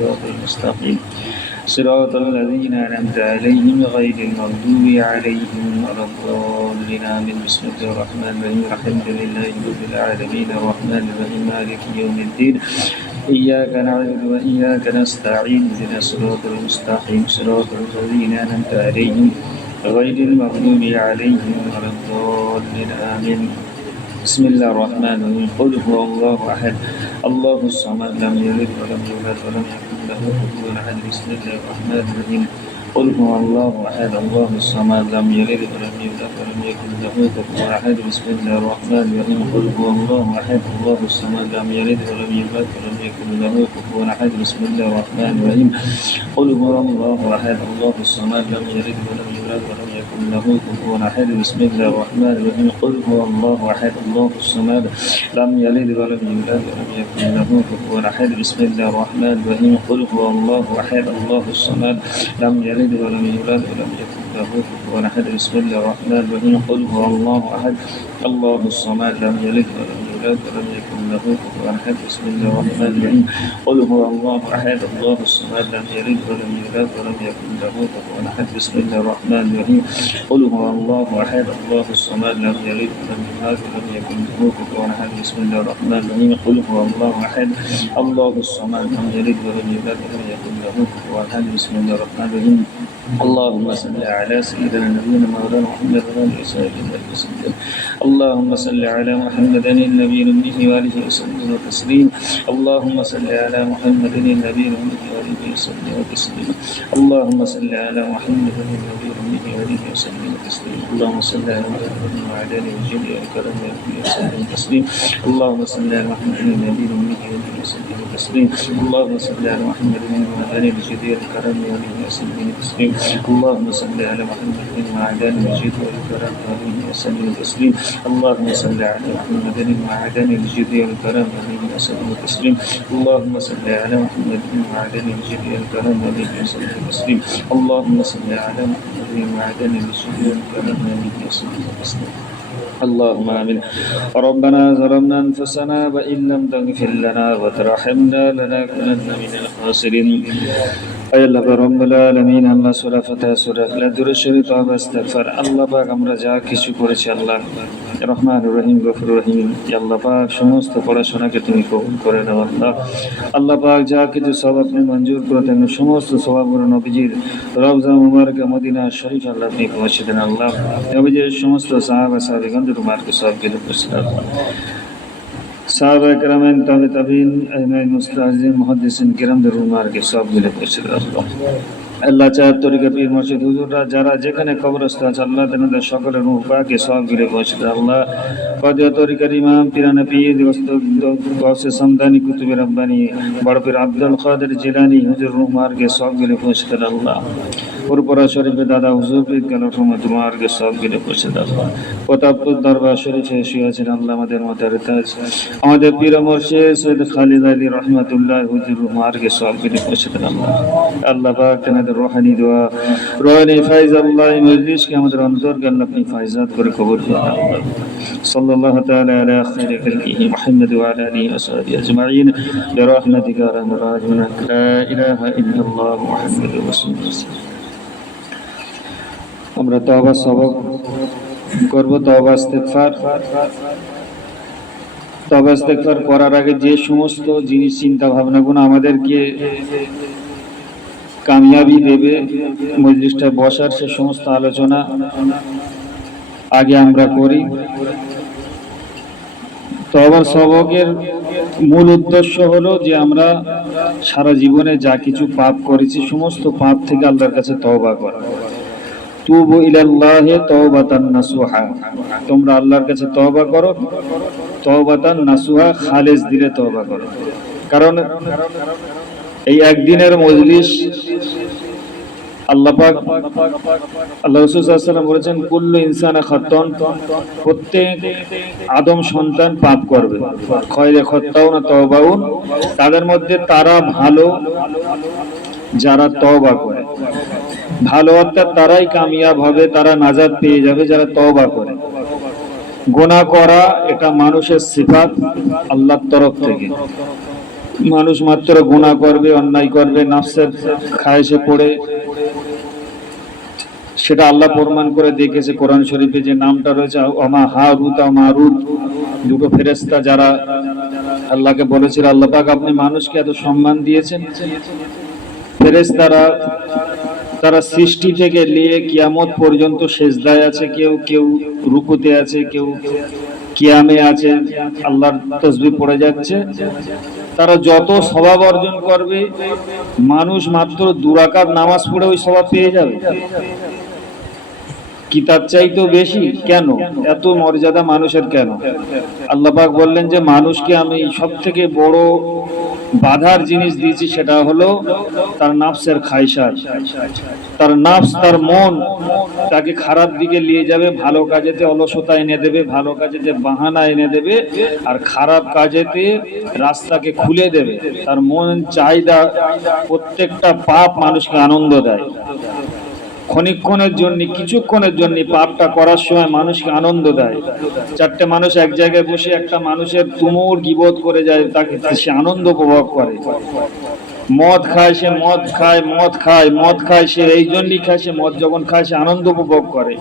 الصراط المستقيم صراط الذين أنعمت عليهم غير المغضوب عليهم ولا الضالين آمين. بسم الله الرحمن الرحيم الحمد لله رب العالمين الرحمن الرحيم مالك يوم الدين إياك نعبد وإياك نستعين اهدنا الصراط المستقيم صراط الذين أنعمت عليهم غير المغضوب عليهم ولا الضالين آمين. بسم الله الرحمن الرحيم قل هو الله أحد الله الصمد لم يلد ولم يولد ولم يكن له كفوا أحد. بسم الله الرحمن الرحيم قل هو الله أحد الله الصمد لم يلد ولم يولد ولم يكن له كفوا أحد. بسم الله الرحمن الرحيم قل هو الله أحد الله الصمد لم يلد ولم يولد ولم يكن له كفوا أحد. بسم الله الرحمن الرحيم قل هو الله أحد الله الصمد لم يلد ولم يولد ولم يكن له كفوا أحد. بسم الله الرحمن الرحيم قل هو الله أحد الله الصمد لم يلد ولم يولد ولم يكن له كفوا أحد. بسم الله الرحمن الرحيم قل هو الله أحد الله الصمد لم يلد ولم يولد ولم يكن له كفوا أحد. بسم الله الرحمن الرحيم قل هو الله أحد الله الصمد لم يلد ولم يولد ولم يكن له كفوا أحد. بسم الله الرحمن الرحيم قل هو الله أحد الله الصمد لم يلد ولم يولد ولم يكن له كفوا أحد. بسم الله الرحمن الرحيم قل هو الله أحد الله الصمد لم يلد ولم يولد ولم يكن له كفوا أحد. بسم الله الرحمن الرحيم قل هو الله أحد الله الصمد لم يلد ولم يولد ولم يكن له كفوا أحد. بسم الله الرحمن الرحيم اللهم صل على سيدنا نبينا مولانا محمد وعلى آله وسلم. اللهم صل على محمد النبي الأمي وآله وسلم وتسليم. اللهم صل على محمد النبي الأمي وآله وسلم وتسليم. اللهم صل على محمد النبي الأمي وآله وسلم وتسليم. اللهم صل على محمد وعلى آله وجل الكرم وسلم تسليم. اللهم صل على محمد النبي الأمي وآله وسلم تسليم. اللهم صل على محمد وعلى آله وجل الكرم وسلم تسليم. اللهم صل على محمد وعلى آله وجل الكرم وسلم تسليم. اللهم صل على محمد وعلى آله وجل الكرم وسلم تسليم. اللهم صل على محمد وعلى آله وجل الكرم وسلم تسليم. اللهم صل على محمد وعلى آله وجل الكرم وسلم تسليم. اللهم آمين. ربنا ظلمنا أنفسنا وإن لم تغفر لنا وترحمنا لنكونن من الخاسرين. أي الله رب العالمين الله سورة فتح سورة الدر الشريف توبة استغفار الله পাক আমরা যা কিছু করেছি আল্লাহ রহমান রহিম গফুর রহিম আল্লাহ পাক সমস্ত পড়াশোনাকে তুমি কবুল করে নাও আল্লাহ। আল্লাহ পাক যা কিছু সওয়াব আপনি মঞ্জুর করে দেন সমস্ত সওয়াবগুলো নবীজির রওজা মুবারকা মদিনা শরীফ আল্লাহ আপনি পৌঁছে দেন আল্লাহ। নবীজির সমস্ত সাহাবা সাহাবীগণদের মুবারক সওয়াবগুলো পৌঁছে দেন আল্লাহ। সাহাবা کرامین তাবিঈন আইমায়ে মুস্তাহিদিন মুহাদ্দিসিন কিরামদের মুবারকে সওয়াবগুলো পৌঁছে দেন আল্লাহ। আল্লাহ চাঁদ তরিকা পীর মুর্শিদ হুজুররা যারা যেখানে কবরস্থ আছে আল্লাহ তাদের সকলের রূহ পাকে সওয়াবগুলো পৌঁছে দেন আল্লাহ। কাদিয়া তরিকার ইমাম পিরানা পীর গৌসে সমদানি কুতুবে রব্বানি বড় পীর আব্দুল কাদের জিলানী হুজুর রূহ মার্গে সওয়াবগুলো পৌঁছে দেন আল্লাহ। পুরপুরা শরীফে দাদা হুজুর পীর কালাম রহমতুল্লাহ মার্গে সওয়াবগুলো পৌঁছে দেন আল্লাহ। প্রতাপপুর দরবার শরীফে শুয়ে আছেন আল্লাহ আমাদের মাথার তাজ আমাদের পীর মুর্শিদ সৈয়দ খালিদ আলী রহমাতুল্লাহ হুজুর রূহ মার্গে সওয়াবগুলো পৌঁছে দেন আল্লাহ। আল্লাহ পাক তেনাদের রুহানি দোয়া রুহানি ফায়জ আল্লাহ মজলিসকে আমাদের অন্তরকে আল্লাহ আপনি ফায়জাত করে কবুল করুন আল্লাহ। সাল্লাল্লাহু তাআলা আলা খায়রি খালকিহি মুহাম্মদ ওয়া আলা আলিহি ওয়া সাহবিহি আজমাইন বিরহমাতিকা ইয়া আরহামার রাহিমিন লা ইলাহা ইল্লাল্লাহ মুহাম্মাদুর রাসূলুল্লাহ। আমরা তওবা সবক করব তওবা ইস্তিগফার। তওবা ইস্তিগফার করার আগে যে সমস্ত জিনিস চিন্তা ভাবনাগুলো আমাদেরকে কামিয়াবি দেবে মজলিসটা বসার সে সমস্ত আলোচনা আগে আমরা করি। তওবার সবকের মূল উদ্দেশ্য হলো যে আমরা সারা জীবনে যা কিছু পাপ করেছি সমস্ত পাপ থেকে আল্লাহর কাছে তওবা করা। তুবু ইলাল্লাহি তাওবাতান নাসুহা, তোমরা আল্লাহর কাছে তওবা করো তাওবাতান নাসুহা, খালেস দিলে তওবা করো। কারণ এই একদিনের মজলিস আল্লাহ পাক আল্লাহ রাসূল সাল্লাল্লাহু আলাইহি ওয়াসাল্লাম বলেছেন কুল্লু ইনসানা খাত্তান, প্রত্যেক আদম সন্তান পাপ করবে। খয়রে খাত্তাউনা তাওবাউন, তাদের মধ্যে তারা ভালো যারা তওবা করে। ভালো অর্থাৎ তারাই কামিয়াব হবে, তারা নাজাত পেয়ে যাবে যারা তওবা করে। গুনাহ করা এটা মানুষের সিফাত আল্লাহর তরফ থেকে। মানুষ মাত্র গুনাহ করবে, অন্যায় করবে, নফসের খায়েশে পড়ে। সেটা আল্লাহ প্রমাণ করে দেখেছে কোরআন শরীফে, যে নামটা রয়েছে ওমা হারুত ও মারুত, দুটো ফেরেশতা যারা আল্লাহকে বলেছিল, আল্লাহ পাক আপনি মানুষকে এত সম্মান দিয়েছেন। ফেরেশতারা তারা সৃষ্টি থেকে নিয়ে কিয়ামত পর্যন্ত সেজদায় আছে, কেউ কেউ রুকুতে আছে, কেউ কিয়ামে আছে, আল্লাহর তাসবিহ পড়ে যাচ্ছে। তারা যত সওয়াব অর্জন করবে, মানুষ মাত্র 2 রাকাত নামাজ পড়ে ওই সওয়াব পেয়ে যাবে। কি তার চাইতেও বেশি? কেন এত মর্যাদা মানুষের? কেন? আল্লাহ পাক বললেন যে মানুষকে আমি সবথেকে বড় বাধার জিনিস দিয়েছি, সেটা হলো তার নফসের খায়সাত। তার নফস, তার মন তাকে খারাপ দিকে নিয়ে যাবে, ভালো কাজেতে অলসতা এনে দেবে, ভালো কাজেতে বাহানা এনে দেবে, আর খারাপ কাজেতে রাস্তাকে খুলে দেবে। তার মন চাহিদা, প্রত্যেকটা পাপ মানুষকে আনন্দ দেয়। ক্ষণিকক্ষণের জন্য, কিছুক্ষণের জন্য পাপটা করার সময় মানুষকে আনন্দ দেয়। 4টে মানুষ এক জায়গায় বসে একটা মানুষের তুমুল গীবত করে যায়, তাকে সে আনন্দ উপভোগ করে। মদ খায়, সে মদ খায়, মদ খায়, মদ খায়, সে এই জন্যই খায়, সে মদ যখন খায় সে আনন্দ উপভোগ করে।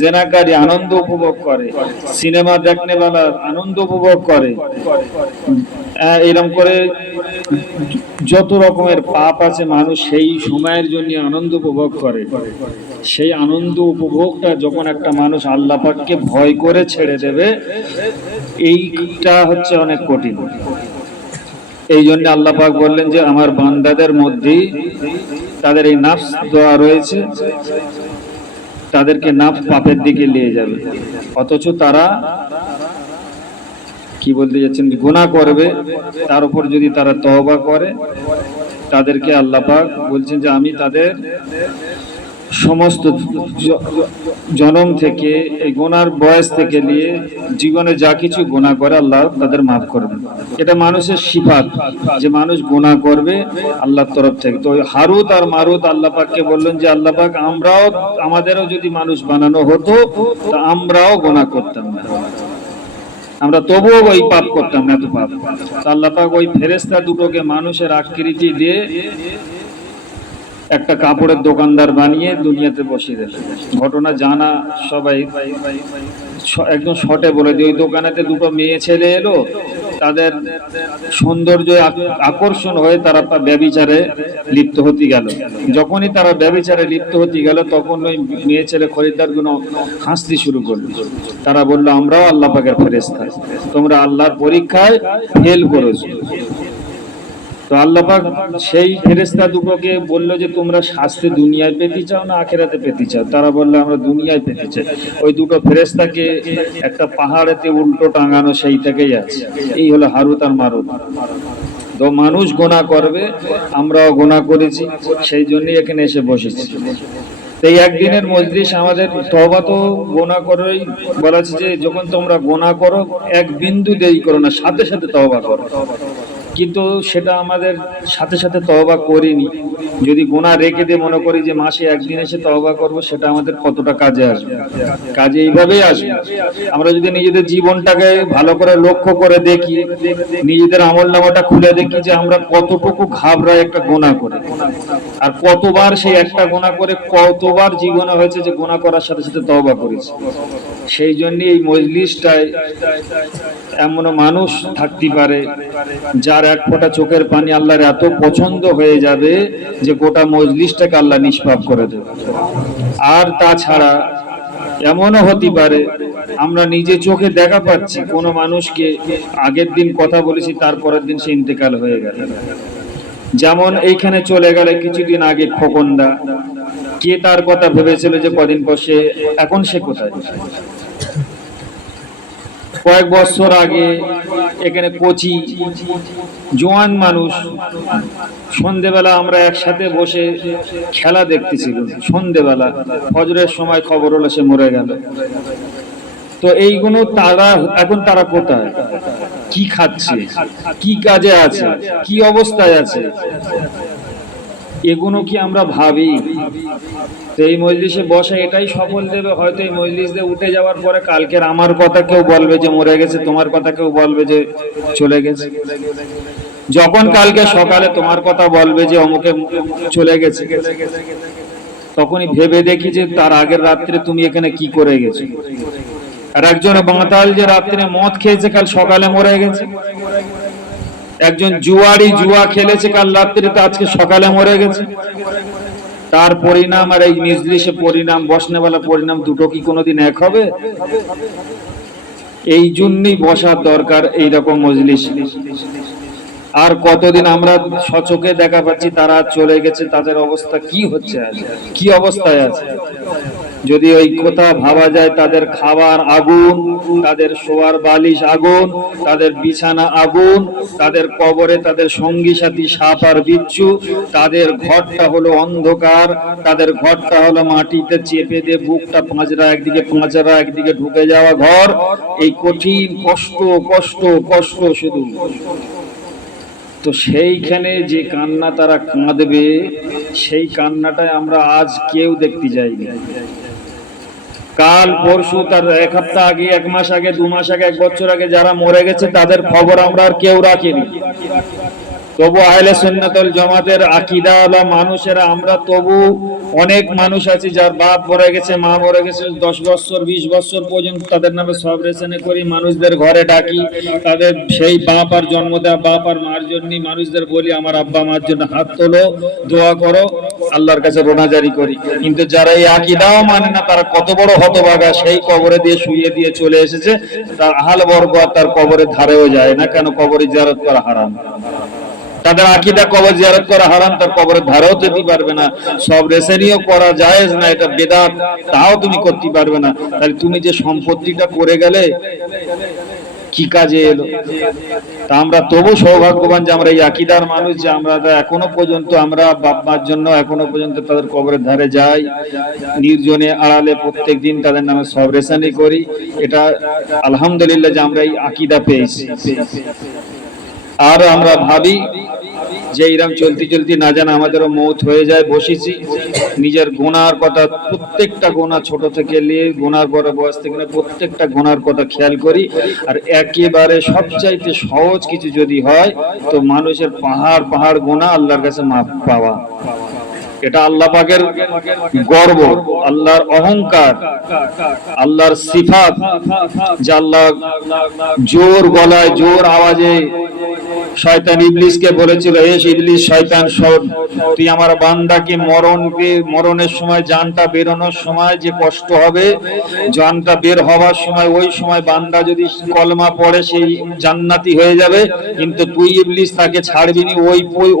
জেনাকারী আনন্দ উপভোগ করে, সিনেমা দেখনেওয়ালা আনন্দ উপভোগ করে। এরকম করে যত রকমের পাপ আছে মানুষ সেই সময়ের জন্য আনন্দ উপভোগ করে। সেই আনন্দ উপভোগটা যখন একটা মানুষ আল্লাহ পাককে ভয় করে ছেড়ে দেবে, এইটা হচ্ছে অনেক কঠিন। এই জন্য আল্লাহ পাক বললেন যে আমার বান্দাদের মধ্যেই তাদের এই নফস দেওয়া রয়েছে, তাদেরকে নফস পাপের দিকে নিয়ে যাবে। অথচ তারা কি বলতে যাচ্ছেন, গুনাহ করবে, তার উপর যদি তারা তওবা করে, তাদেরকে আল্লাহ পাক বলছেন যে আমি তাদের সমস্ত জনম থেকে, এই গুনার বয়স থেকে নিয়ে জীবনে যা কিছু গুনাহ করে আল্লাহ তাদের মাফ করবে। এটা মানুষের সিফাত যে মানুষ গুনাহ করবে আল্লাহর তরফ থেকে। তো হারুত আর মারুত আল্লাহ পাককে বললেন যে আল্লাহ পাক আমরাও, আমাদেরও যদি মানুষ বানানো হতো তা আমরাও গুনাহ করতাম না, আমরা তবুও ওই পাপ করতাম না, এত পাপ। আল্লাহ পাক ওই ফেরেশতা দুটোকে মানুষের আকৃতি দিয়ে একটা কাপড়ের দোকানদার বানিয়ে দুনিয়াতে বসিয়ে দেবে। ঘটনা জানা সবাই, একদম শর্টে বলে দিই। ওই দোকানেতে দুটো মেয়ে ছেলে এলো, তাদের সৌন্দর্য আকর্ষণ হয়ে তারা ব্যভিচারে লিপ্ত হতে গেল। যখনই তারা ব্যভিচারে লিপ্ত হতে গেল, তখন ওই মেয়ে ছেলে খরিদ্দারগুলো হাসতে শুরু করলো। তারা বললো আমরাও আল্লাহ পাকের ফেরেশতা, তোমরা আল্লাহর পরীক্ষায় ফেল করেছো। তো আল্লাহ পাক সেই ফেরেশতা দুটোকে বললো যে তোমরা শাস্তি দুনিয়ায় পেতে চাও না আখিরাতে পেতে চাও? তারা বললো আমরা দুনিয়ায় পেতে চাই। ওই দুটো ফেরেশতাকে একটা পাহাড়েতে উল্টো টাঙানো, সেই থেকেই আছে। এই হলো হারুত আর মারুত। তো মানুষ গুনাহ করবে, আমরাও গুনাহ করেছি, সেই জন্যই এখানে এসে বসেছি। এই একদিনের মজলিস আমাদের। তওবা তো গুনাহ করেই বলা আছে যে যখন তোমরা গুনাহ করো এক বিন্দু দেরি করো না, সাথে সাথে তওবা করো। কিন্তু সেটা আমাদের সাথে সাথে তওবা করিনি। যদি গুনাহ রেখে দিয়ে মনে করি যে মাসে একদিন এসে তওবা করব, সেটা আমাদের কতটা কাজে আসবে? কাজে এইভাবেই আসবে। আমরা যদি নিজেদের জীবনটাকে ভালো করে লক্ষ্য করে দেখি, নিজেদের আমলনামাটা খুলে দেখি যে আমরা কতটুকু ঘাবড়াই একটা গুনাহ করে, আর কতবার সেই একটা গুনাহ করে কতবার জীবনে হয়েছে যে গুনাহ করার সাথে সাথে তওবা করেছি। সেই জন্য এই মজলিসটায় এমন মানুষ থাকতে পারে যার এক ফোঁটা চোখের পানি আল্লাহর এত পছন্দ হয়ে যাবে যে গোটা মজলিসটাকে আল্লাহ নিষ্পাপ করে দেবে। আর তাছাড়া এমনও হতে পারে আমরা নিজে চোখে দেখা পাচ্ছি কোনো মানুষকে, আগের দিন কথা বলেছি তারপরের দিন সে ইন্তেকাল হয়ে গেল। যেমন এইখানে চলে গেল কিছুদিন আগে খোকনদা, কে তার কথা ভেবেছিল যে কদিন পর সে, এখন সে কোথায়? কয়েক বছর আগে এখানে কোচি জোয়ান মানুষ, সন্ধেবেলা আমরা একসাথে বসে খেলা দেখতেছিল। সন্ধেবেলা ফজরের সময় খবর হলো সে মরে গেল। তো এইগুলো তারা এখন তারা কোথায়, কি খাচ্ছে, কি কাজে আছে, কি অবস্থায় আছে, এগুলো কি আমরা ভাবি? তো এই মজলিসে বসে এটাই সফল দেবে। হয়তো এই মজলিস দিয়ে উঠে যাওয়ার পরে কালকের আমার কথা কেউ বলবে যে মরে গেছে, তোমার কথা কেউ বলবে যে চলে গেছে। যখন কালকে সকালে তোমার কথা বলবে যে অমুকে চলে গেছে, তখনই ভেবে দেখি যে তার আগের রাত্রে তুমি এখানে কি করে গেছো। আর একজন বাঁতাল যে রাত্রে মদ খেয়েছে কাল সকালে মরে গেছে, একজন জুয়ারি জুয়া খেলেছে কাল রাত্রিতে আজকে সকালে মরে গেছে। তার পরিণাম আর এই নিজলিসে পরিণাম, বসনেওয়ালা পরিণাম দুটো কি কোনোদিন এক হবে? এই জন্যই বসার দরকার এইরকম মজলিস। আর কতদিন আমরা সচকে দেখা পাচ্ছি তারা চলে গেছে, তাদের অবস্থা কি হচ্ছে, কি অবস্থায় আছে। যদি ওই কথা ভাবা যায়, তাদের খাবার আগুন, তাদের শোয়ার বালিশ আগুন, তাদের বিছানা আগুন, তাদের কবরে তাদের সঙ্গী সাথী সাপ আর বিচ্ছু, তাদের ঘরটা হলো অন্ধকার, তাদের ঘরটা হলো মাটিতে চেপে দিয়ে বুকটা পাঁচরা একদিকে ঢুকে যাওয়া ঘর। এই কঠিন কষ্ট কষ্ট কষ্ট শুধু। তো সেইখানে যে কান্না তারা কাঁদবে, সেই কান্নাটাই আমরা আজ কেউ দেখতে যাইনি। কাল পরশু, তার এক সপ্তাহ আগে, এক মাস আগে, 2 মাস আগে, 1 বছর আগে যারা মরে গেছে তাদের খবর আমরা আর কেউ রাখিনি। তবু আহলে সুন্নাত ওয়াল জামাতের আকীদাওয়ালা মানুষেরা আমরা তবু অনেক মানুষ আছে যার বাপ মরে গেছে, মা মরে গেছে, 10 বছর 20 বছর পর্যন্ত তাদের নামে সব রেশনে করি, মানুষদের ঘরে ডাকি, তাদের সেই বাপ আর জন্ম দেওয়া বাপ আর মার জন্য মানুষদের বলি আমার আব্বা মার জন্য হাত তোলো, দোয়া করো, আল্লাহর কাছে রোনাজারি করি। কিন্তু যারা এই আকীদাও মানে না, তারা কত বড় হতভাগা, সেই কবরে দিয়ে শুইয়ে দিয়ে চলে এসেছে, তার আহাল বর্গ তার কবরের ধারেও যায় না। কেন? কবরে জিয়ারত করা হারাম। তাদের আকীদা কবর জিয়ারত করা হারাম, তার কবরের ধারেও যেতে পারবে না। সব রেশনিও করা জায়েজ না, এটা বেদাত, তাও তুমি করতে পারবে না। তাহলে তুমি যে সম্পত্তিটা করে গেলে কি কাজে এলো? তা আমরা তবু সৌভাগ্যবান যে আমরা এই আকীদার মানুষ, যে আমরা এখনো পর্যন্ত আমরা বাপ মার জন্য এখনো পর্যন্ত তাদের কবরের ধারে যাই, নির্জনে আড়ালে প্রত্যেক দিন তাদের নামে সব রেশানি করি। এটা আলহামদুলিল্লাহ যে আমরা এই আকীদা পেয়েছি। আর আমরা ভাবি যে এরকম চলতে চলতে না জানা আমাদেরও মৌত হয়ে যায়। বসেছি নিজের গুনার কথা, প্রত্যেকটা গুনাহ ছোট থেকে নিয়ে গুনার বড় বয়স থেকে প্রত্যেকটা গুনার কথা খেয়াল করি। আর একেবারে সবচাইতে সহজ কিছু যদি হয় তো মানুষের পাহাড় পাহাড় গুনাহ আল্লাহর কাছে মাফ পাওয়া। এটা আল্লাহ পাকের গর্ব, আল্লাহর অহংকার, আল্লাহর সিফাত, যে আল্লাহ জোর গলায় জোর আওয়াজে শয়তান ইবলিসকে বলেছিল, হে ইবলিস শয়তান শোন, তুই আমার বান্দাকে মরণের সময়, জানটা বেরোনোর সময় যে কষ্ট হবে, জানটা বের হওয়ার সময়, ওই সময় বান্দা যদি কলমা পড়ে সেই জান্নাতি হয়ে যাবে, কিন্তু তুই ইবলিস তাকে ছাড়বি না,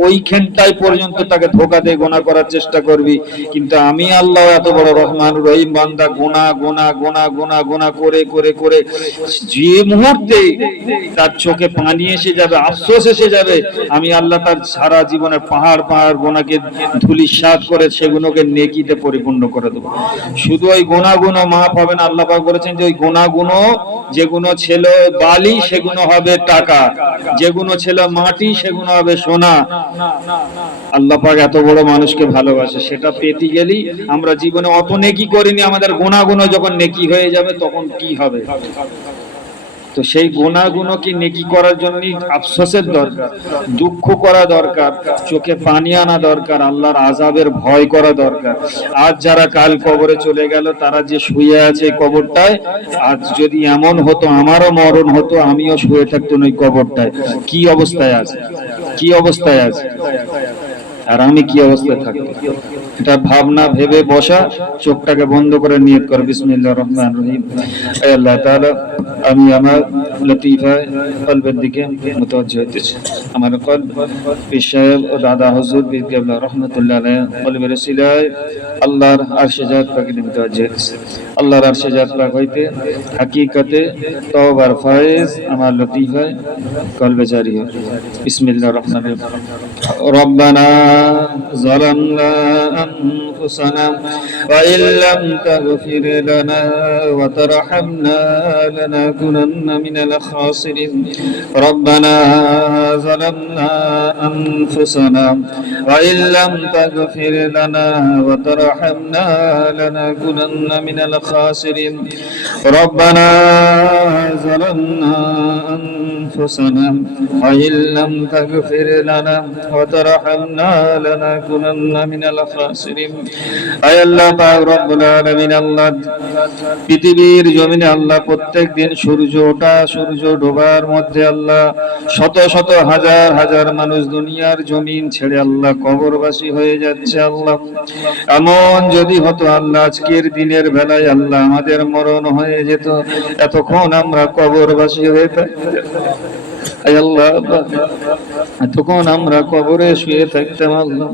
ওইখানটাই পর্যন্ত তাকে ধোঁকা দিয়ে গুনাহ করার চেষ্টা করবি। কিন্তু আমি আল্লাহ এত বড় রহমান রহিম, বান্দা গুনাহ গুনাহ গুনাহ গুনাহ গুনাহ করে করে করে যে মুহূর্তে তার চোখে পানি এসে যাবে, আফসোস এসে যাবে, আমি আল্লাহ তার সারা জীবনের পাহাড় পাহাড় গুনাহকে ধুলিসাৎ করে সেগুলোকে নেকিতে পরিপূর্ণ করে দেবো। শুধু ওই গুনাহগুলো মাফ হবে না, আল্লাহ পাক বলেছেন যে ওই গুনাহগুলো যেগুলো ছিল বালি সেগুলো হবে টাকা, যেগুলো ছিল মাটি সেগুলো হবে সোনা। আল্লাহ পাক এত বড় মানুষকে ভালোবাসে, সেটা পেতে গেলি আমরা জীবনে অত নেকি করিনি, আমাদের গুনাহগুলো যখন নেকি হয়ে যাবে তখন কি হবে? তো সেই গুনাহগুলোকে নেকি করার জন্য আফসোসের দরকার, দুঃখ করা দরকার, চোখে পানি আনা দরকার, আল্লাহর আযাবের ভয় করা দরকার। আজ যারা কাল কবরে চলে গেল, তারা যে শুয়ে আছে কবরটায়, আজ যদি এমন হতো আমারও মরণ হতো, আমিও শুয়ে থাকতাম ওই কবরটায়, কি অবস্থায় আছে, কি অবস্থায় আছে, আর আমি কি অবস্থায় থাকতাম? এটা ভাবনা ভেবে বসা, চোখটাকে বন্ধ করে নিয়ত কর, বিসমিল্লাহির রহমানির রহিম। হে আল্লাহ তাআলা, আমি আমার লতিফা কলবের দিকে মুতাওয়াজ্জিহ হইতেছি। আমার কলব পীর সাহেব ও দাদা হুজুর পীর কেবলা রাহমাতুল্লাহ আলাইহি কলবের সিলায় আল্লাহর আরশে জাত পাকে মুতাওয়াজ্জিহ হইতেছি। আল্লাহর আরশে জাত পাক হইতে হাকিকতে তওবার ফায়েজ আমার লতিফা কলবে জারি হয়। বিসমিল্লাহির রহমানির রহিম। রব্বানা যালামনা أنفسنا وإن لم تغفر لنا وترحمنا لنكونن لنكونن من الخاسرين ربنا ظلمنا أنفسنا وإن لم تغفر لنا وترحمنا لنكونن من الخاسرين ربنا ظلمنا أنفسنا وإن لم تغفر لنا وترحمنا لنكونن من الخاسرين আয় আল্লাহ পাক রব্বুল আলামিন আল্লাহ পৃথিবীর জমিনে আল্লাহ প্রত্যেক দিন সূর্য ওঠা সূর্য ডোবার মধ্যে আল্লাহ শত শত হাজার হাজার মানুষ দুনিয়ার জমিন ছেড়ে আল্লাহ কবরবাসী হয়ে যাচ্ছে আল্লাহ এমন যদি হতো আল্লাহ আজকের দিনের বেলায় আল্লাহ আমাদের মরণ হয়ে যেত এতক্ষণ আমরা কবরবাসী হয়ে থাকতাম আল্লাহ এতক্ষণ আমরা কবরে শুয়ে থাকতাম আল্লাহ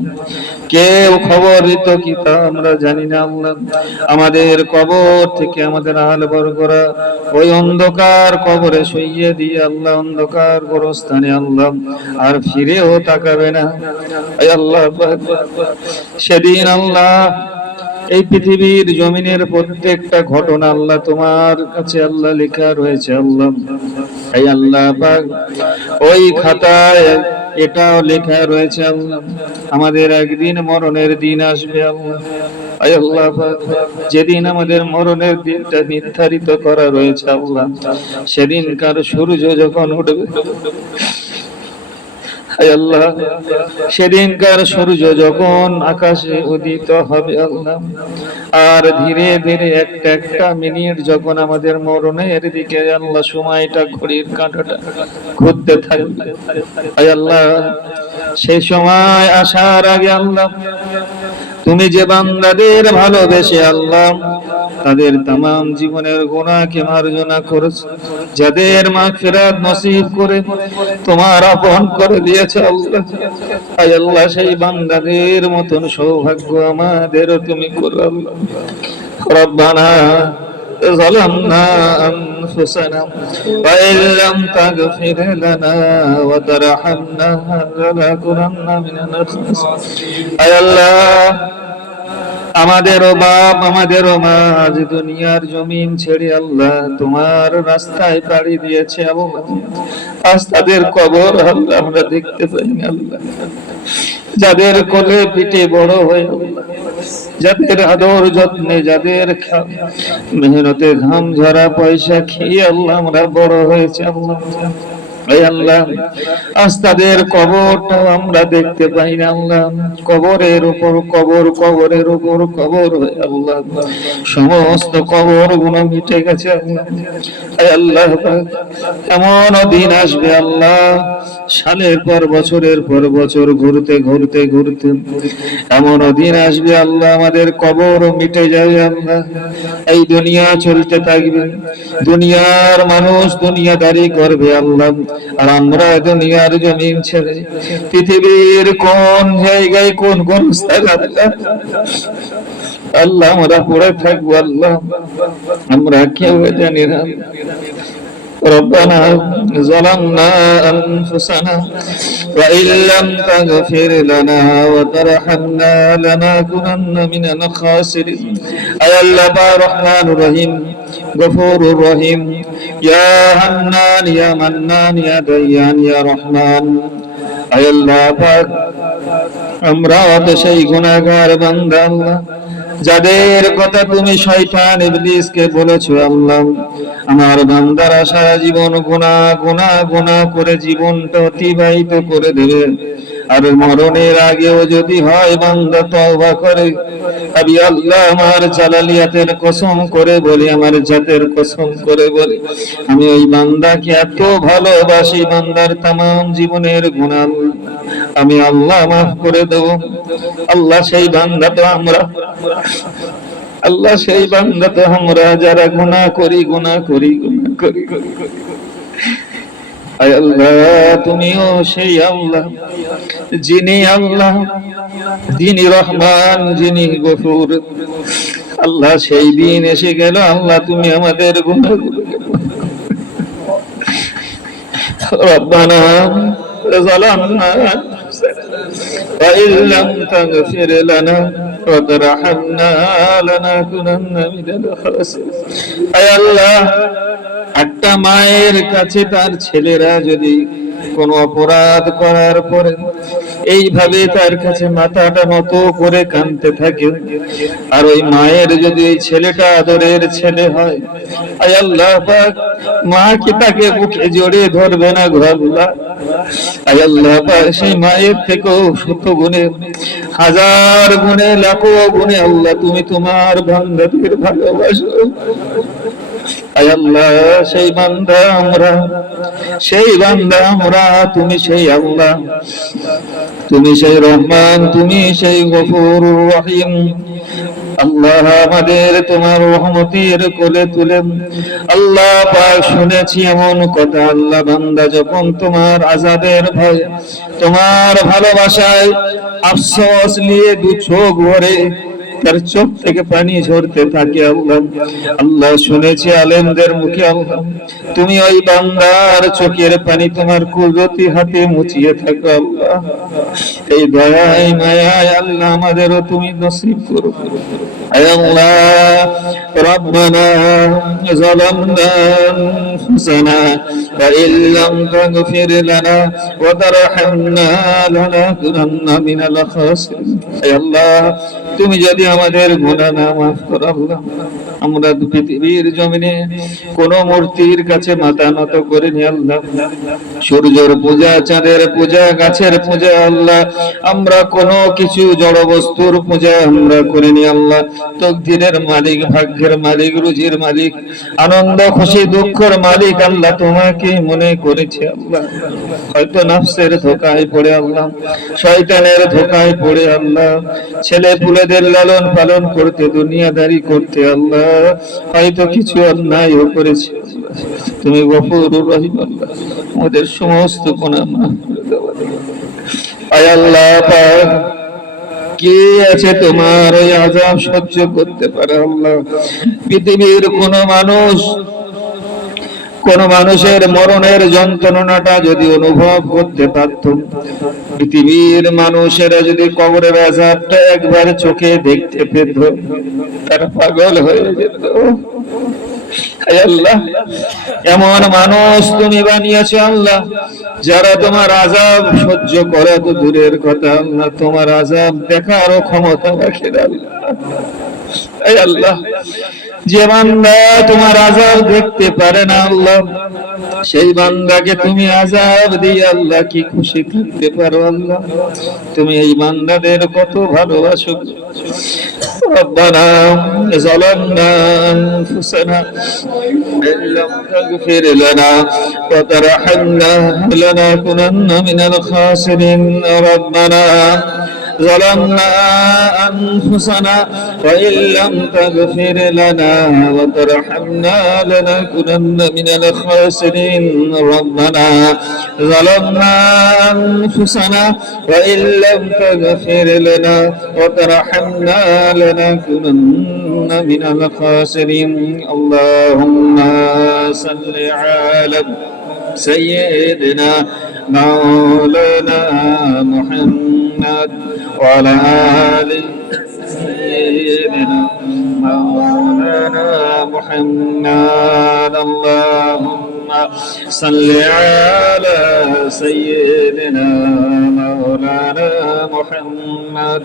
কেউ খবর দিত কি তা আমরা জানি না আল্লাহ আমাদের কবর থেকে আমাদের আহাল বর্গরা ওই অন্ধকার কবরে শুইয়ে দিয়ে আল্লাহ অন্ধকার গোরস্থানে আল্লাহ আর ফিরেও তাকাবে না আল্লাহ সেদিন আল্লাহ এই পৃথিবীর জমিনের প্রত্যেকটা ঘটনা আল্লাহ তোমার কাছে আল্লাহ লেখা রয়েছে আল্লাহ এই আল্লাহ পাক ওই খাতায় এটাও লেখা রয়েছে আল্লাহ আমাদের একদিন মরণের দিন আসবে আল্লাহ আয় আল্লাহ পাক যেদিন আমাদের মরণের দিনটা নির্ধারিত করা রয়েছে আল্লাহ সেদিনকার সূর্য যখন উঠবে আল্লাহ সেদিনকার সূর্য যখন আকাশে উদিত হবে আল্লাহ আর ধীরে ধীরে একটা একটা মিনিট যখন আমাদের মরণের দিকে আল্লাহ সময়টা ঘড়ির কাঁটাটা ঘুরতে থাকবে আল্লাহ সেই সময় আসার আগে আল্লাহ তুমি যে বান্দাদের ভালোবেসে আল্লাহ তাদের तमाम জীবনের গুনাহকে মার্জনা করেছো যাদের মাগফিরাত নসিব করে তোমার আপন করে দিয়েছো আল্লাহ আয় আল্লাহ সেই বান্দাদের মতন সৌভাগ্য আমাদেরও তুমি করো আল্লাহ রব্বানা ظلمنا أنفسنا وإن لم تغفر لنا وترحمنا لنكونن من الخاسرين أي الله আমাদেরও বাপ আমাদেরও মা আজ দুনিয়ার জমিন ছেড়ে আল্লাহ তোমার রাস্তায় পাড়ি দিয়েছে আল্লাহ আজ তাদের কবর আল্লাহ আমরা দেখতে পাই না আল্লাহ যাদের কোলে পিঠে বড় হয়ে যাদের আদর যত্নে যাদের মেহনতে ঘাম ঝরা পয়সা খেয়ে আল্লাহ আমরা বড় হয়েছে আল্লাহ আল্লাহ আজ তাদের কবরটাও আমরা দেখতে পাই না আল্লাহ কবরের উপর কবর কবরের উপর কবর আল্লাহ সমস্ত কবর গুলো মিটে গেছে আল্লাহ এমন দিন আসবে আল্লাহ সালের পর বছরের পর বছর ঘুরতে ঘুরতে ঘুরতে এমন দিন আসবে আল্লাহ আমাদের কবর মিটে যাবে আল্লাহ এই দুনিয়া চলতে থাকবে দুনিয়ার মানুষ দুনিয়াদারি করবে আল্লাহ আর আমরা দুনিয়ার জমিন ছেড়ে পৃথিবীর কোন জায়গায় কোন কোন আল্লাহ আমরা পড়ে থাকবো আল্লাহ আমরা কেউ জানি না ربنا ظلمنا أنفسنا وإن لم تغفر لنا وترحمنا لنكونن من الخاسرين أي الله الرحمن الرحيم غفور الرحيم يا حنان يا منان يا ديان يا رحمن أي الله পাক আমরা অতশই গুনাহগার বান্দা আল্লাহ যাদের কথা তুমি শয়তান ইবলিসকে বলেছো আল্লাহ আমার বান্দারা সারা জীবন গুনাহ গুনাহ গুনাহ করে জীবনটা অতিবাহিত করে দেবে আর মরণের আগেও যদি হয় বান্দা তওবা করে আমি আল্লাহ আমার জালালিয়াতের কসম করে বলি আমার জাতের কসম করে বলি আমি ওই বান্দাকে এত ভালোবাসি বান্দার तमाम জীবনের গুনাহ আমি আল্লাহ মাফ করে দেব আল্লাহ সেই বান্দা তো আমরা আল্লাহ সেই বান্দা তো আমরা যারা গুনাহ করি আয় আল্লাহ তুমিও সেই আল্লাহ যিনি রহমান যিনি গফুর আল্লাহ সেই দিন এসে গেল আল্লাহ তুমি আমাদের গুনাহগুলো রব্বানা ظلمنا وإن لم تغفر لنا وترحمنا لنكونن من الخاسرين আয় আল্লাহ একটা মায়ের কাছে তার ছেলেরা যদি কোন অপরাধ করার পরে এইভাবে তার কাছে মাথাটা নত করে কাঁদতে থাকে, আর ওই মায়ের যদি ওই ছেলেটা আদরের ছেলে হয়, আয় আল্লাহ পাক মা কি তাকে বুকে জড়িয়ে ধরবে না গো আল্লাহ? আয় আল্লাহ পাক সেই মায়ের থেকেও শত গুণে, হাজার গুণে, লাখো গুণে আল্লাহ তুমি তোমার বান্দাদের ভালোবাসো। আয় আল্লাহ সেই বান্দা আমরা, সেই বান্দা আমরা, তুমি সেই আল্লাহ, তুমি সেই রহমান, তুমি সেই গফুর রহিম। আল্লাহ আমাদের তোমার রহমতের কোলে তুলে আল্লাহ পাক শুনেছি এমন কথা, আল্লাহ বান্দা যখন তোমার আযাবের ভয়, তোমার ভালোবাসায় আফসোস নিয়ে দু চোখ ভরে তার চোখ থেকে পানি ঝরতে থাকে, আল্লাহ আল্লাহ শুনেছি আলেমদের মুখে, আল্লাহ তুমি ওই বান্দার চোখের পানি তোমার কুদরতি হাতে মুছিয়ে থাকো আল্লাহ। এই দয়ায় মায়ায় আল্লাহ আমাদেরও তুমি নসিব করো। আয় আল্লাহ রব্বানা যালামনা আনফুসানা ওয়া ইল্লাম তাগফির লানা ওয়া তারহামনা লানাকুনান্না মিনাল খাসিরিন। আয় আল্লাহ তুমি যদি আমাদের গুনাহ না মাফ করো আল্লাহ, আমরা পৃথিবীর জমিনে কোন মূর্তির কাছে মাথা নত করিনি আল্লাহ, সূর্যের পূজা, চাঁদের পূজা, গাছের পূজা আল্লাহ, আমরা কোনো কিছু জড় বস্তুর পূজা আমরা করিনি আল্লাহ। তকদিরের মালিক, ভাগ্যের মালিক, রুজির মালিক, আনন্দ খুশি দুঃখের মালিক আল্লাহ তোমাকে মনে করেছে আল্লাহ। হয়তো নফসের ধোঁকায় পড়ে আল্লাহ, শয়তানের ধোঁকায় পড়ে আল্লাহ, ছেলে পুলেদের লালন পালন করতে, দুনিয়াদারি করতে আল্লাহ হয়তো কিছু অন্যায়ও করেছে, তুমি গফুর রহিম আল্লাহ আমাদের সমস্ত গুনাহ মাফ করে দাও। আয় আল্লাহ পাক কে আছে তোমার ওই আযাব সহ্য করতে পারে আল্লাহ? পৃথিবীর কোন মানুষের মরণের যন্ত্রণাটা যদি অনুভব করতে পারত, পৃথিবীর মানুষেরা যদি কবরের আযাবটা একবার চোখে দেখতে পেত, তারা পাগল হয়ে যেত। আল্লাহ এমন মানুষ তুমি বানিয়েছো আল্লাহ, যারা তোমার আযাব সহ্য করা তো দূরের কথা আল্লাহ, তোমার আযাব দেখারও ক্ষমতা রাখে আল্লাহ। আল্লাহ যে বান্দা তোমার আযাব দেখতে পারে না আল্লাহ, সেই বান্দাকে তুমি আযাব দিয়ে আল্লাহ কি খুশি থাকতে পারো আল্লাহ? তুমি এই বান্দাদের কত ভালোবাসো। ربنا ظلمنا أنفسنا إن لم تغفر لنا وترحمنا لنكونن من الخاسرين ربنا ظلمنا أنفسنا وإن لم تغفر لنا وترحمنا لنكونن من الخاسرين ربنا ظلمنا أنفسنا وإن لم تغفر لنا وترحمنا لنكونن من الخاسرين اللهم صل على سيدنا مولانا محمد وعلى آل سيدنا مولانا محمد اللهم صل على سيدنا مولانا محمد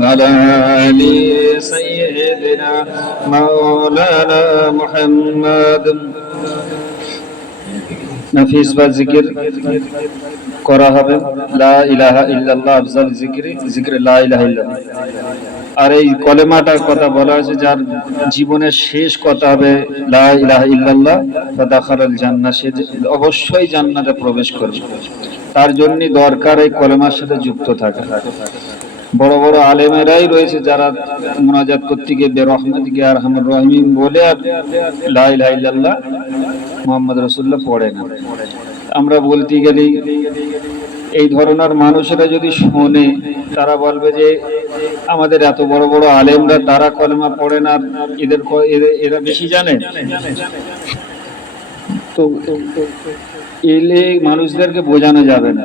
وعلى آل سيدنا مولانا محمد নাফিস বা জিকির করা হবে লা ইলাহা ইল্লাল্লাহ, আফজাল জিকিরে লা ইলাহা ইল্লাল্লাহ। আর এই কলেমাটার কথা বলা হয়েছে, যার জীবনের শেষ কথা হবে লা ইলাহা ইল্লাল্লাহ ফাদাখালাল জান্নাহ, সে অবশ্যই জান্নাতে প্রবেশ করবে। তার জন্য দরকার এই কলেমার সাথে যুক্ত থাকা। বড় বড় আলেমেরাই রয়েছে যারা মুনাজাত করতে গিয়ে বেরহমাতিকে আরহামুর রহিম বলে আর লা ইলাহা ইল্লাল্লাহ মুহাম্মদ রাসূলুল্লাহ পড়ে না। আমরা বলতে গেলে এই ধরনের মানুষেরা যদি শোনে, তারা বলবে যে আমাদের এত বড় বড় আলেমরা তারা কলেমা পড়ে না, এরা বেশি জানে। তো এলে মানুষদেরকে বোঝানো যাবে না।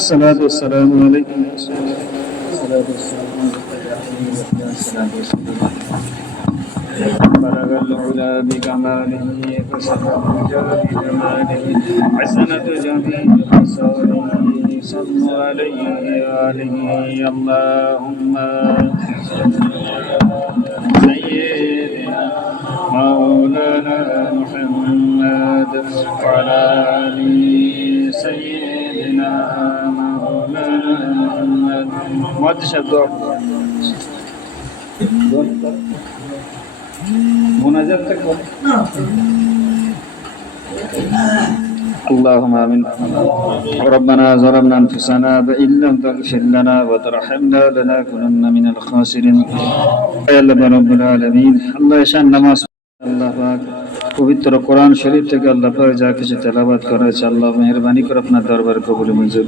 الصلاة والسلام عليكم الصلاة والسلام بلغ العلا بكماله فسبح بجماله حسنة جميع خصاله صلوا عليه وآله اللهم سيدنا مولانا محمد وعلى آل سيدنا مولانا محمد مناجات تكبر اللهم آمين ربنا ظلمنا أنفسنا وإن لم تغفر لنا وترحمنا لنكونن من الخاسرين يا رب العالمين الله يشان نماز আল্লাহ পাক পবিত্র কোরআন শরীফ থেকে আল্লাহ পাক যা কিছু তেলাওয়াত করেছে আল্লাহ মেহেরবানি করে আপনার দরবার কবুল মঞ্জুর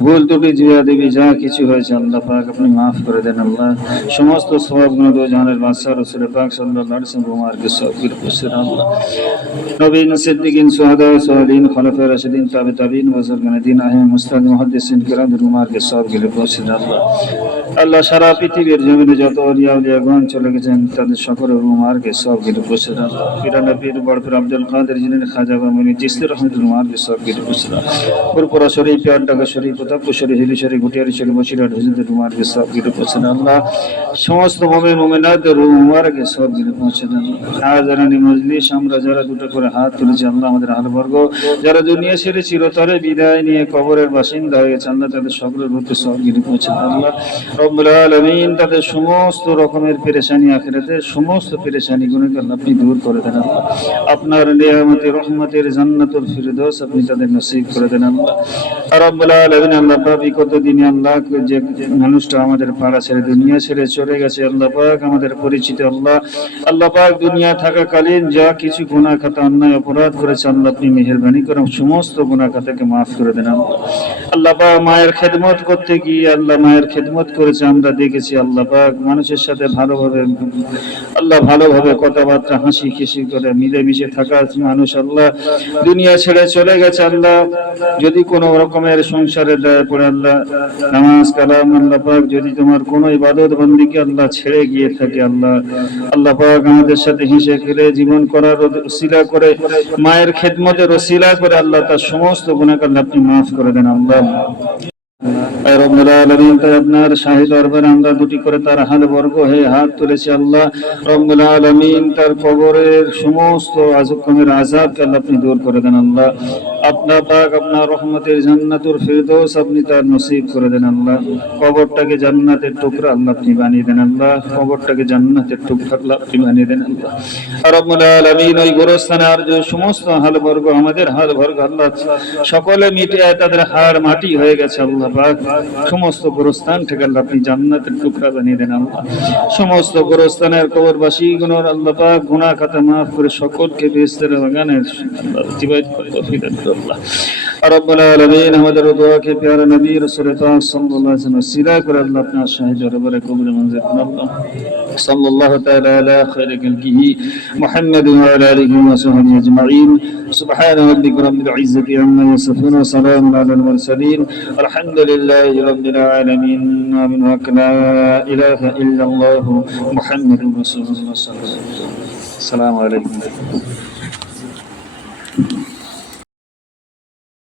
ভুল ত্রুটি জিয়াদিবি যা কিছু হয়েছে আল্লাহ পাক আপনি মাফ করে দেন আল্লাহ সমস্ত সওয়াবগুলো দো জাহানের বাদশা রাসূল পাক সাল্লাল্লাহু আলাইহি ওয়াসাল্লাম মুবারক সওয়াবের বসির আল্লাহ নবীন সিদ্দিকিন সুহাদা সালিহিন খলিফা রাশিদিন তাবিঈন বুজুর্গান দ্বীন আহম মুস্তাদ মুহাদ্দিসিন কিরামের মুবারক সওয়াবের বসির আল্লাহ আল্লাহ সারা পৃথিবীর জমিনে যত আউলিয়া উলিয়াগণ চলে গেছেন তাদের সকলের মুবারক সওয়াবের বসির আল্লাহ পিরানা পীর বড় পীর আব্দুল কাদের জিলানী খাজা বামুনি চিশতি রহমাতুল্লাহ মুবারক সওয়াবের বসির পুরপুরা শরীফ আড্ডাগা শরীফ প্রতাপপুর শরীফ হিলি শরীফ গুটিয়ারি শরীফ বসিরহাট হুজুরদের মুবারক সওয়াবের বসির আল্লাহ সমস্ত মুমিন মুমিনাতের মুবারক সওয়াবের বসির আল্লাহ হাজারানি মজলিস আমরা যারা দুটো করে হাত তুলেছি আল্লাহ আমাদের আহলবর্গ যারা দুনিয়া ছেড়ে চিরতরে বিদায় নিয়ে কবরের বাসিন্দা হয়ে গেছে আল্লাহ তাদের সকলের প্রতি সওয়াবের বসির আল্লাহ রব্বুল আলামিন তাদের সমস্ত রকমের পেরেশানি আখিরাতের সমস্ত পেরেশানি গুলোকে আল্লাহ আপনি দূর করে দেন আল্লাহ আপনার নিয়ামতে রহমতের জান্নাতুল ফিরদৌস আপনি তাদের নসিব করে দেন আল্লাহ রব্বুল আলামিন আল্লাহ পাক বিগত দিনে আল্লাহ যে মানুষটা আমাদের পাড়া ছেড়ে দুনিয়া ছেড়ে চলে গেছে আল্লাহ পাক আমাদের পরিচিত আল্লাহ আল্লাহ পাক দুনিয়া থাকাকালীন যা কিছু গুনাহ খাতা অন্যায় অপরাধ করেছে আল্লাহ আপনি মেহেরবানি করে সমস্ত গুনাহ খাতাকে মাফ করে দেন আল্লাহ আল্লাহ পাক মায়ের খেদমত করতে গিয়ে আল্লাহ মায়ের খেদমত করেছে আমরা দেখেছি আল্লাহ পাক মানুষের সাথে ভালোভাবে কথাবার্তা হাসি খুশি করে মিলেমিশে থাকা মানুষ আল্লাহ দুনিয়া ছেড়ে চলে গেছে আল্লাহ যদি কোনো রকমের সংসারে দায় পড়ে আল্লাহ নামাজ কালাম আল্লাহ পাক যদি তোমার কোনো ইবাদত বন্দিকে আল্লাহ ছেড়ে গিয়ে থাকে আল্লাহ আল্লাহ পাক আমাদের সাথে হেসে খেলে জীবন করার ওসিলা করে মায়ের খেদমতের ওসিলা করে আল্লাহ তার সমস্ত গুনাহকে আল্লাহ আপনি মাফ করে দেন আল্লাহ রব্বুল আলামিন তাই আপনার শাহী দরবারে আমরা দুটি করে তার হাল বর্গ হয়ে হাত তুলেছি আল্লাহ রব্বুল আলামিন তার কবরের সমস্ত আযমের আযাবকে আল্লাহ আপনি দূর করে দেন আল্লাহ আপনার পাক আপনার রহমতের জান্নাতুল ফিরদৌস আপনি তার নসিব করে দেন আল্লাহ কবরটাকে জান্নাতের টুকরা আল্লাহ আপনি বানিয়ে দেন আল্লাহ কবরটাকে জান্নাতের টুকরা আল্লাহ আপনি বানিয়ে দেন আল্লাহ রব্বুল আলামিন ওই গোরস্থানে আর যে সমস্ত হাল বর্গ আমাদের হাল বর্গ আল্লাহ সকলে মিটে তাদের হাড় মাটি হয়ে গেছে আল্লাহ পাক সমস্ত গোরস্থান থেকে আল্লাহ আপনি জান্নাতের টুকরা বানিয়ে দেন আল্লাহ সমস্ত গোরস্থানের কবরবাসী গুণর আল্লাহ পাক গুনাহ খাতা মাফ করে সকলকে বেহেশতের বাগানে আল্লাহ অতিবাহিত করে তৌফিক দান করুন আল্লাহ রব্বুল আলামিন আমাদের দোয়াকে প্যারা নবী রাসূল পাক সাল্লাল্লাহু আলাইহি ওয়াসাল্লাম সিলা করে আল্লাহ আপনার শাহী দরবারে কবুল মঞ্জুর করুন আল্লাহ সাল্লাল্লাহু তাআলা আলা খায়রি খালকিহি মুহাম্মদ ওয়া আলা আলিহি ওয়া সাহবিহি আজমাইন সুবহানা রাব্বিকা রাব্বিল ইজ্জাতি আম্মা ইয়াসিফুন ওয়া সালামুন আলাল মুরসালিন আলহামদুলিল্লাহি রাব্বিল আলামিন আমিন ওয়া লা ইলাহা ইল্লাল্লাহু মুহাম্মাদুর রাসূলুল্লাহ সাল্লাল্লাহু আলাইহি ওয়া সাল্লাম আসসালামু আলাইকুম